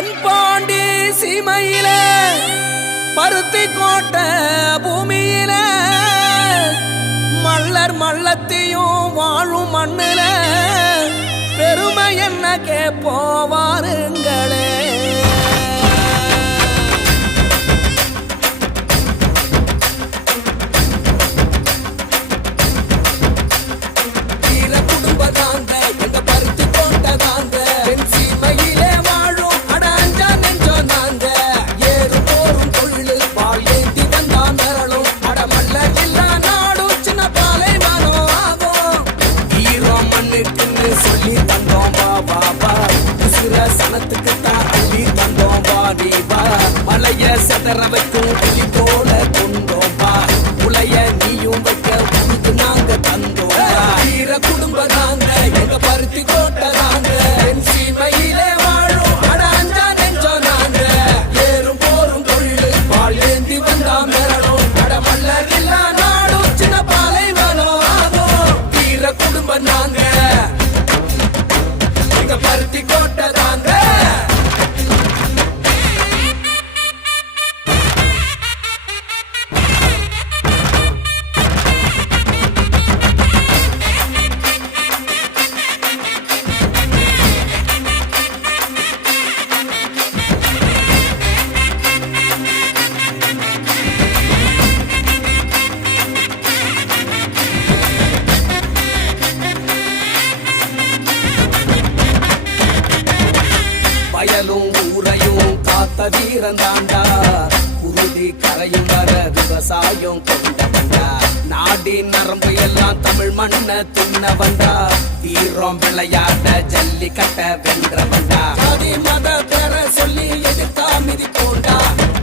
தென்பாண்டி சீமையில பருத்தி கோட்டை பூமியில மல்லர் மல்லத்தையும் வாழும் மண்ணுல பெருமை என்ன கேப்போவாருங்களே. சொல்லி தந்தோம் பாபா சனத்துக்கு தான் அள்ளி தந்தோம் பாடிவா மலைய செதற வைக்கும் புலி போல கொண்டோம் பா உலைய நீயும் வைக்க உனக்கு நாங்க தந்தோம் வீர குடும்ப நாங்க எங்க பருத்தி கோட்டை நாங்க என் சீமையிலே வாழும் அட அஞ்சா நெஞ்சோ நாங்க ஏறும் போரும் தொழில் பால் ஏந்தி வந்தா மிரளும் அட மல்லர் இல்லா நாடும் சின்ன பாலை வனம் ஆகும் வீர குடும்ப நாங்க பருத்தி கோட்டை தாங்க. வயலும் ஊரையும் காத்த வீரந்தாண்டா குருதி கரையும் வர விவசாயம் கொண்டவண்டா நாடி நரம்பு எல்லாம் தமிழ் மண்ண தின்னவண்டா வீரம் விளையாட ஜல்லிக்கட்ட வென்றவண்டா ஜாதி மத பெற சொல்லி எதிர்த்தா மிதிப்போண்டா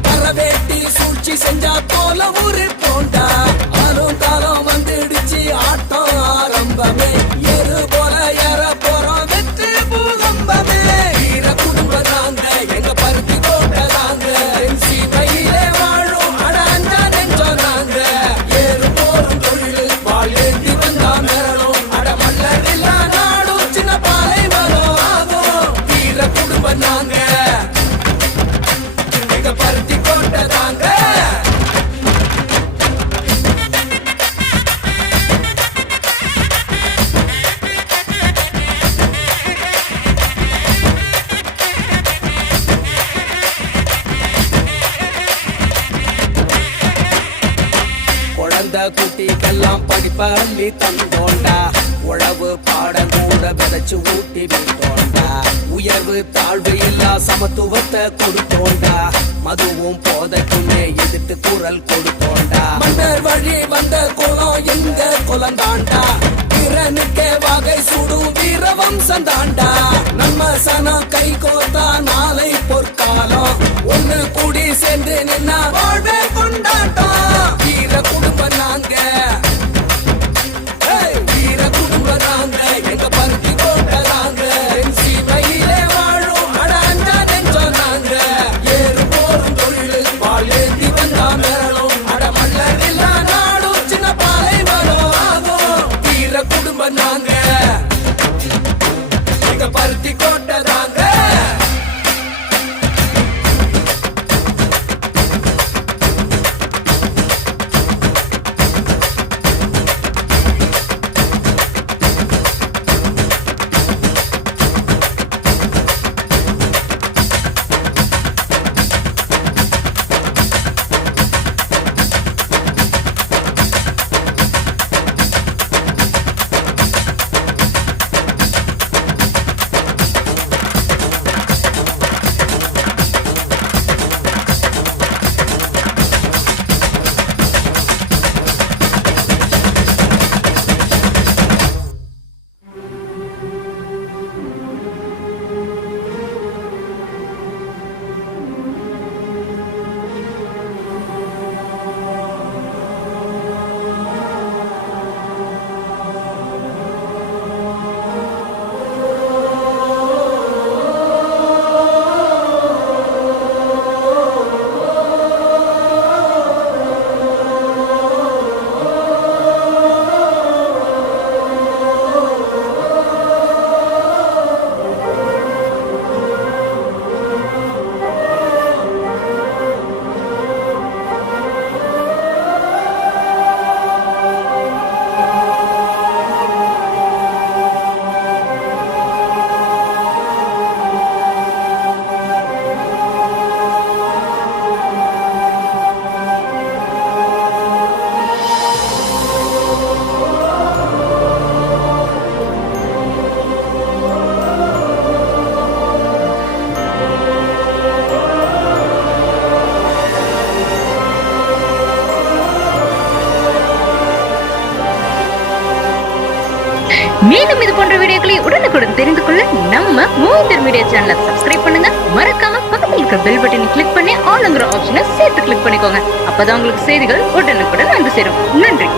பரவேட்டி சூழ்ச்சி செஞ்சா போல ஊரு போண்டா ஆளும் காலம் வந்துடுச்சு ஆட்டம் ஆரம்பமே எரு போல ஏற போறோம் வெற்றி பூகம்பமே. குட்டிக்கெல்லாம் படிப்ப அள்ளி தந்தோண்டா உழவு பாடம் கூட விதைச்சு ஊட்டி விட்டோண்டா உயர்வு தாழ்வு இல்லா சமத்துவத்தை கொடுத்தோண்டா மதுவும் போதைக்குமே எதிர்த்து குரல் கொடுத்தோண்டா மன்னர் வழி வந்த குலம் எங்க குலந்தாண்டா திறனுக்கே வகை சுடும் வீரவம்சம் தாண்டா நம்ம சனம் கை கோத்தா நாளை பொற்காலம் ஒண்ணு கூடி சேர்ந்து நின்னா வாழ்வே கொண்டாட்டம் வீர குடும்பம் நாங்க வீர குடும்பம் நாங்க எங்க பருத்தி கோட்டை நாங்க என் சீமையிலே வாழும் அட அஞ்சா நெஞ்சோ நாங்க ஏறு போரும் தொழில் பால் ஏந்தி வந்தா மிரளும் அட மல்லர் இல்லா நாடும் சின்ன பாலை வனம் ஆகும் வீர குடும்பம் நாங்க எங்க பருத்தி கோட்டை தாங்க. மேலும் இது போன்ற வீடியோக்களை உடனுக்குடன் தெரிந்து கொள்ள நம்ம மூவிந்தர் மீடியா சேனலை சப்ஸ்கிரைப் பண்ணுங்க. மறக்காம பக்கத்தில் இருக்க பெல் பட்டனை கிளிக் பண்ணி ஆல்ங்கிற ஆப்ஷனை சேர்த்து கிளிக் பண்ணிக்கோங்க. அப்பதான் உங்களுக்கு செய்திகள் உடனுக்குடன் வந்து சேரும். நன்றி.